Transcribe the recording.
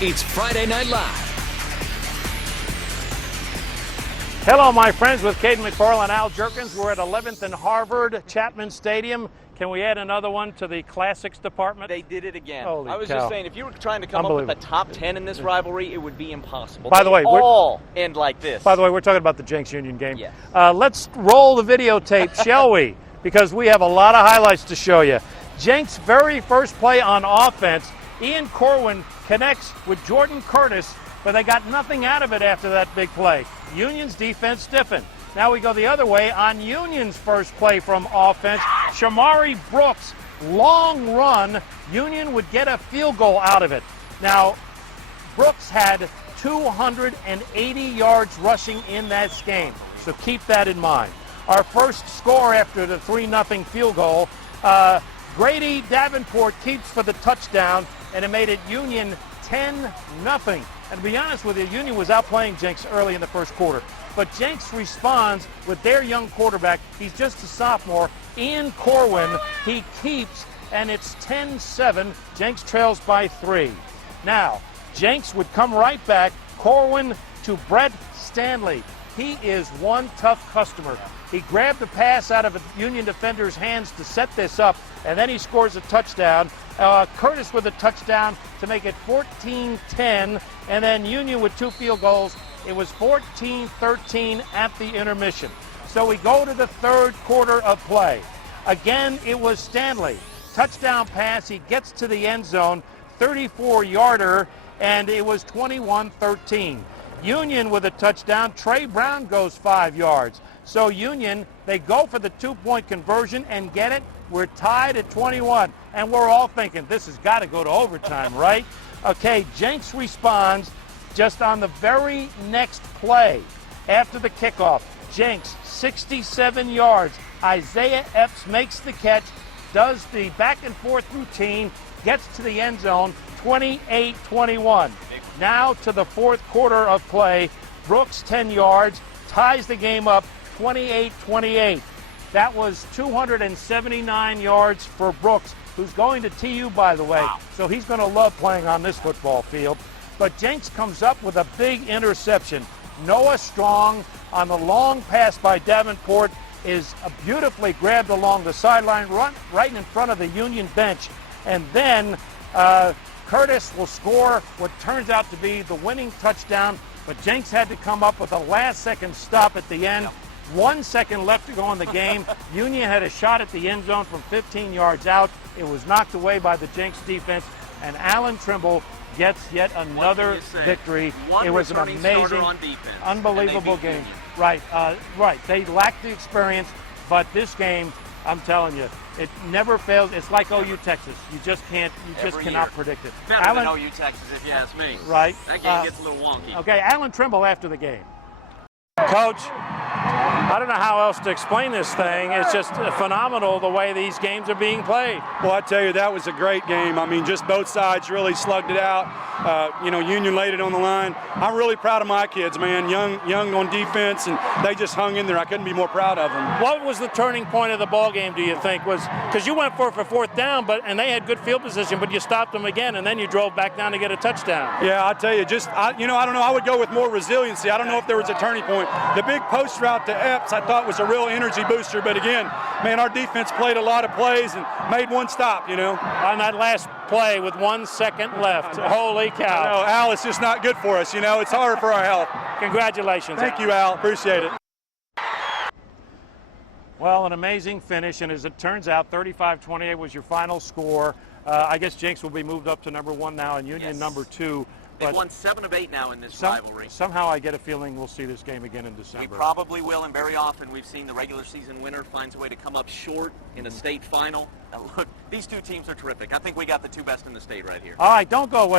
It's Friday Night Live. Hello, my friends, with Caden McFarland and Al Jerkins. We're at 11th and Harvard, Chapman Stadium. Can we add another one to the classics department? They did it again. Holy I was cow. just saying, if you were trying to come up with the top 10 in this rivalry, it would be impossible. By the way, all end like this. By the way, we're talking about the Jenks Union game. Yes. Let's roll the videotape, shall we? Because we have a lot of highlights to show you. Jenks' very first play on offense, Ian Corwin connects with Jordan Curtis, but they got nothing out of it after that big play. Union's defense stiffened. Now we go the other way on Union's first play from offense. Shamari Brooks, long run. Union would get a field goal out of it. Now, Brooks had 280 yards rushing in that game, so keep that in mind. Our first score after the 3-0 field goal, Grady Davenport keeps for the touchdown, and it made it Union 10-0. And to be honest with you, Union was outplaying Jenks early in the first quarter. But Jenks responds with their young quarterback. He's just a sophomore, Ian Corwin. He keeps, and it's 10-7. Jenks trails by 3. Now, Jenks would come right back. Corwin to Brett Stanley. He is one tough customer. He grabbed the pass out of a Union defender's hands to set this up, and then he scores a touchdown. Curtis with a touchdown to make it 14-10, and then Union with 2 field goals. It was 14-13 at the intermission. So we go to the third quarter of play. Again, it was Stanley. Touchdown pass. He gets to the end zone, 34-yarder, and it was 21-13. Union with a touchdown. Trey Brown goes 5 yards. So Union, they go for the 2-point conversion and get it. We're tied at 21, and we're all thinking this has got to go to overtime, right? Okay, Jenks responds just on the very next play after the kickoff. Jenks, 67 yards. Isaiah Epps makes the catch, does the back-and-forth routine, gets to the end zone, 28-21. Now to the fourth quarter of play. Brooks, 10 yards, ties the game up, 28-28. That was 279 yards for Brooks, who's going to TU, by the way. Wow. So he's going to love playing on this football field. But Jenks comes up with a big interception. Noah Strong on the long pass by Davenport is beautifully grabbed along the sideline, right in front of the Union bench. And then Curtis will score what turns out to be the winning touchdown. But Jenks had to come up with a last-second stop at the end. 1 second left to go in the game. Union had a shot at the end zone from 15 yards out. It was knocked away by the Jenks defense, and Alan Trimble gets yet another victory. It was an amazing, unbelievable game. Right, right. They lacked the experience, but this game, I'm telling you, it never fails. It's like OU Texas. You just can't, cannot predict it. Better than OU Texas, if you ask me. Right. That game gets a little wonky. Okay, Alan Trimble after the game. Coach, I don't know how else to explain this thing. It's just phenomenal the way these games are being played. Well, I tell you, that was a great game. I mean, just both sides really slugged it out. Union laid it on the line. I'm really proud of my kids, man. Young on defense, and they just hung in there. I couldn't be more proud of them. What was the turning point of the ball game, do you think? Was because you went for fourth down, and they had good field position, but you stopped them again, and then you drove back down to get a touchdown. Yeah, I tell you, I don't know. I would go with more resiliency. I don't know if there was a turning point. The big post route to Epps, I thought, was a real energy booster. But again, man, our defense played a lot of plays and made one stop, On that last play with 1 second left. Holy cow. I know, Al, it's just not good for us. It's hard for our health. Congratulations. Thank you, Al. Appreciate it. Well, an amazing finish, and as it turns out, 35-28 was your final score. I guess Jenks will be moved up to number 1 now, and Union number 2. They've won 7 of 8 now in this rivalry. Somehow I get a feeling we'll see this game again in December. We probably will, and very often we've seen the regular season winner finds a way to come up short in a state final. Now look, these two teams are terrific. I think we got the two best in the state right here. All right, don't go away.